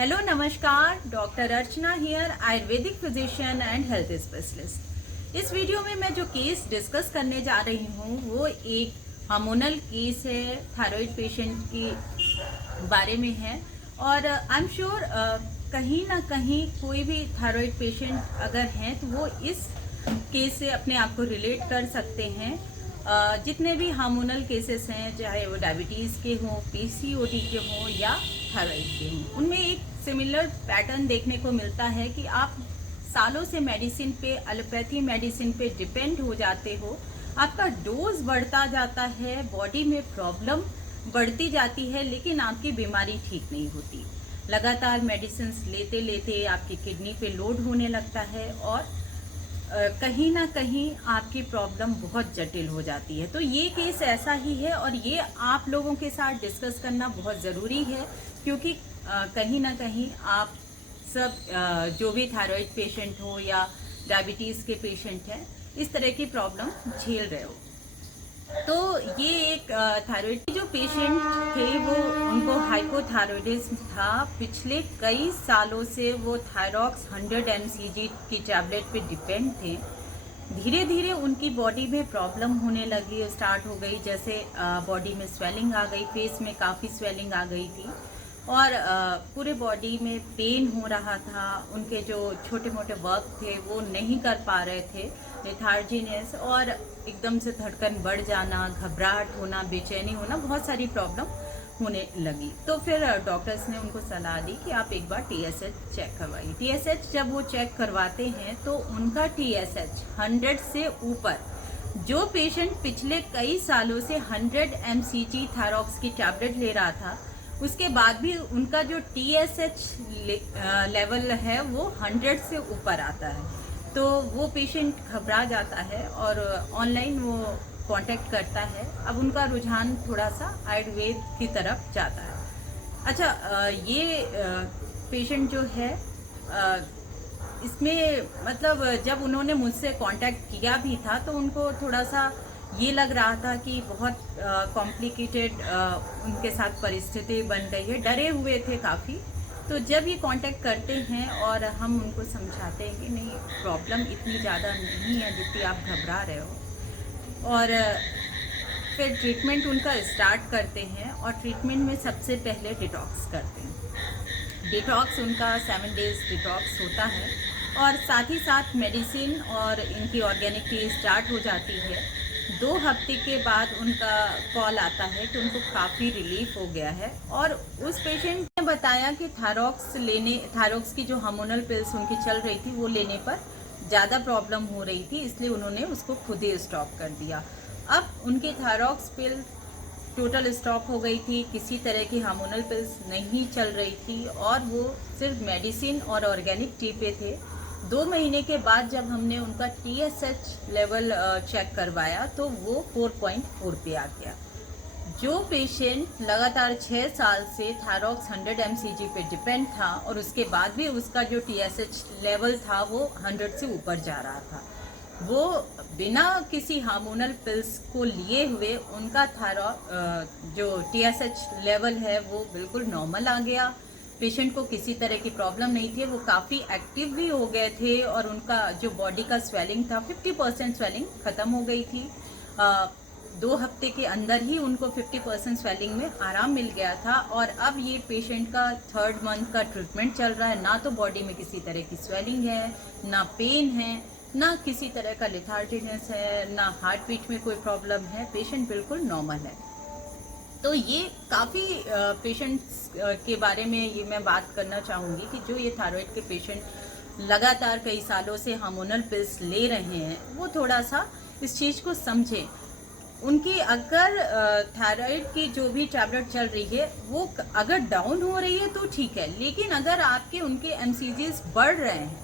Hello नमस्कार, doctor Archana here, Ayurvedic physician and health specialist. इस video में मैं जो केस डिस्कस करने जा रही हूँ वो एक हार्मोनल केस है, थायराइड पेशेंट के बारे में है। और आई एम श्योर कहीं ना कहीं कोई भी थायराइड पेशेंट अगर हैं तो वो इस केस से अपने आप को रिलेट कर सकते हैं। जितने भी हार्मोनल केसेस हैं, चाहे वो डायबिटीज़ के हों, पीसीओडी के हों या थायराइड के हों, उनमें एक सिमिलर पैटर्न देखने को मिलता है कि आप सालों से मेडिसिन पे, एलोपैथी मेडिसिन पे डिपेंड हो जाते हो। आपका डोज बढ़ता जाता है, बॉडी में प्रॉब्लम बढ़ती जाती है, लेकिन आपकी बीमारी ठीक नहीं होती। लगातार मेडिसिन लेते लेते आपकी किडनी पे लोड होने लगता है और कहीं ना कहीं आपकी प्रॉब्लम बहुत जटिल हो जाती है। तो ये केस ऐसा ही है और ये आप लोगों के साथ डिस्कस करना बहुत ज़रूरी है, क्योंकि कहीं ना कहीं आप सब जो भी थायराइड पेशेंट हो या डायबिटीज़ के पेशेंट हैं, इस तरह की प्रॉब्लम झेल रहे हो। तो ये एक थायराइड के जो पेशेंट थे वो उनको हाइपोथायरॉयडिज्म था। पिछले कई सालों से वो थायरॉक्स 100 mcg की टैबलेट पे डिपेंड थे। धीरे धीरे उनकी बॉडी में प्रॉब्लम होने लगी, स्टार्ट हो गई। जैसे बॉडी में स्वेलिंग आ गई, फेस में काफ़ी स्वेलिंग आ गई थी और पूरे बॉडी में पेन हो रहा था। उनके जो छोटे मोटे वर्क थे वो नहीं कर पा रहे थे, लेथार्जीनेस और एकदम से धड़कन बढ़ जाना, घबराहट होना, बेचैनी होना, बहुत सारी प्रॉब्लम होने लगी। तो फिर डॉक्टर्स ने उनको सलाह दी कि आप एक बार टीएसएच चेक करवाइए। टीएसएच जब वो चेक करवाते हैं तो उनका टीएसएच 100 से ऊपर, जो पेशेंट पिछले कई सालों से 100 mcg थायरॉक्स की टैबलेट ले रहा था, उसके बाद भी उनका जो टीएसएच लेवल है वो 100 से ऊपर आता है। तो वो पेशेंट घबरा जाता है और ऑनलाइन वो कांटेक्ट करता है। अब उनका रुझान थोड़ा सा आयुर्वेद की तरफ जाता है। अच्छा, ये पेशेंट जो है, इसमें मतलब जब उन्होंने मुझसे कांटेक्ट किया भी था तो उनको थोड़ा सा ये लग रहा था कि बहुत कॉम्प्लिकेटेड उनके साथ परिस्थिति बन गई है, डरे हुए थे काफ़ी। तो जब ये कांटेक्ट करते हैं और हम उनको समझाते हैं कि नहीं, प्रॉब्लम इतनी ज़्यादा नहीं है जितनी आप घबरा रहे हो, और फिर ट्रीटमेंट उनका स्टार्ट करते हैं। और ट्रीटमेंट में सबसे पहले डिटॉक्स करते हैं। डिटॉक्स उनका 7 डेज़ डिटॉक्स होता है और साथ ही साथ मेडिसिन और इनकी ऑर्गेनिक टी स्टार्ट हो जाती है। 2 हफ्ते के बाद उनका कॉल आता है कि उनको काफ़ी रिलीफ हो गया है। और उस पेशेंट ने बताया कि थायरॉक्स की जो हार्मोनल पिल्स उनकी चल रही थी वो लेने पर ज़्यादा प्रॉब्लम हो रही थी, इसलिए उन्होंने उसको खुद ही स्टॉप कर दिया। अब उनकी थायरॉक्स पिल टोटल स्टॉप हो गई थी, किसी तरह की हार्मोनल पिल्स नहीं चल रही थी और वो सिर्फ मेडिसिन और ऑर्गेनिक टी पे थे। 2 महीने के बाद जब हमने उनका टीएसएच लेवल चेक करवाया तो वो 4.4 पे आ गया। जो पेशेंट लगातार 6 साल से थायरॉक्स 100 mcg पे डिपेंड था और उसके बाद भी उसका जो टीएसएच लेवल था वो 100 से ऊपर जा रहा था, वो बिना किसी हार्मोनल पिल्स को लिए हुए उनका जो टीएसएच लेवल है वो बिल्कुल नॉर्मल आ गया। पेशेंट को किसी तरह की प्रॉब्लम नहीं थी, वो काफ़ी एक्टिव भी हो गए थे और उनका जो बॉडी का स्वेलिंग था 50% स्वेलिंग ख़त्म हो गई थी। 2 हफ्ते के अंदर ही उनको 50% स्वेलिंग में आराम मिल गया था। और अब ये पेशेंट का 3rd मंथ का ट्रीटमेंट चल रहा है। ना तो बॉडी में किसी तरह की स्वेलिंग है, ना पेन है, ना किसी तरह का लेथार्जीनेस है, ना हार्ट बीट में कोई प्रॉब्लम है। पेशेंट बिल्कुल नॉर्मल है। तो ये काफ़ी पेशेंट्स के बारे में ये मैं बात करना चाहूँगी कि जो ये थायराइड के पेशेंट लगातार कई सालों से हार्मोनल पिल्स ले रहे हैं, वो थोड़ा सा इस चीज़ को समझें। उनकी अगर थायराइड की जो भी टैबलेट चल रही है वो अगर डाउन हो रही है तो ठीक है, लेकिन अगर आपके उनके mcg's बढ़ रहे हैं,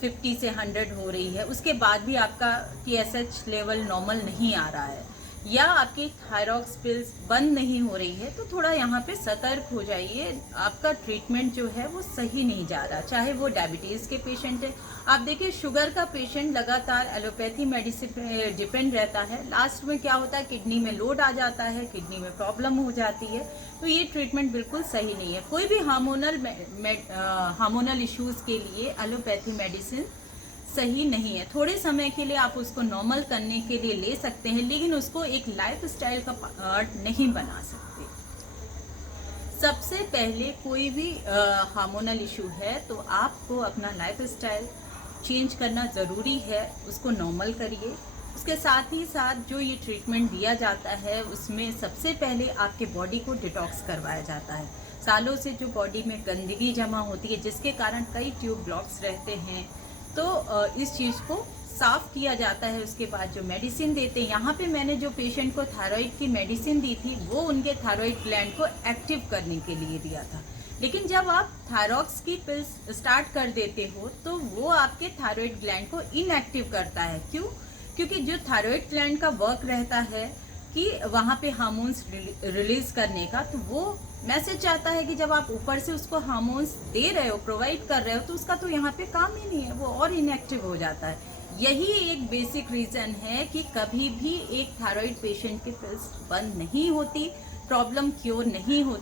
50 से 100 हो रही है, उसके बाद भी आपका टीएसएच लेवल नॉर्मल नहीं आ रहा है, या आपकी थायरॉक्स पिल्स बंद नहीं हो रही है तो थोड़ा यहाँ पे सतर्क हो जाइए। आपका ट्रीटमेंट जो है वो सही नहीं जा रहा, चाहे वो डायबिटीज़ के पेशेंट है। आप देखिए शुगर का पेशेंट लगातार एलोपैथी मेडिसिन पे डिपेंड रहता है, लास्ट में क्या होता है किडनी में लोड आ जाता है, किडनी में प्रॉब्लम हो जाती है। तो ये ट्रीटमेंट बिल्कुल सही नहीं है। कोई भी हार्मोनल इश्यूज़ के लिए एलोपैथी मेडिसिन सही नहीं है। थोड़े समय के लिए आप उसको नॉर्मल करने के लिए ले सकते हैं, लेकिन उसको एक लाइफस्टाइल का पार्ट नहीं बना सकते। सबसे पहले कोई भी हार्मोनल इशू है तो आपको अपना लाइफस्टाइल चेंज करना ज़रूरी है, उसको नॉर्मल करिए। उसके साथ ही साथ जो ये ट्रीटमेंट दिया जाता है उसमें सबसे पहले आपके बॉडी को डिटॉक्स करवाया जाता है। सालों से जो बॉडी में गंदगी जमा होती है जिसके कारण कई ट्यूब ब्लॉक्स रहते हैं, तो इस चीज़ को साफ़ किया जाता है। उसके बाद जो मेडिसिन देते हैं, यहाँ पे मैंने जो पेशेंट को थायराइड की मेडिसिन दी थी वो उनके थायराइड ग्लैंड को एक्टिव करने के लिए दिया था। लेकिन जब आप थायरॉक्स की पिल्स स्टार्ट कर देते हो तो वो आपके थायराइड ग्लैंड को इनएक्टिव करता है। क्यों? क्योंकि जो थायराइड ग्लैंड का वर्क रहता है कि वहाँ पे हार्मोन्स रिलीज करने का, तो वो मैसेज आता है कि जब आप ऊपर से उसको हार्मोन्स दे रहे हो, प्रोवाइड कर रहे हो, तो उसका तो यहाँ पे काम ही नहीं है, वो और इनएक्टिव हो जाता है। यही एक बेसिक रीज़न है कि कभी भी एक थायराइड पेशेंट की पिल्स बंद नहीं होती, प्रॉब्लम क्योर नहीं होती।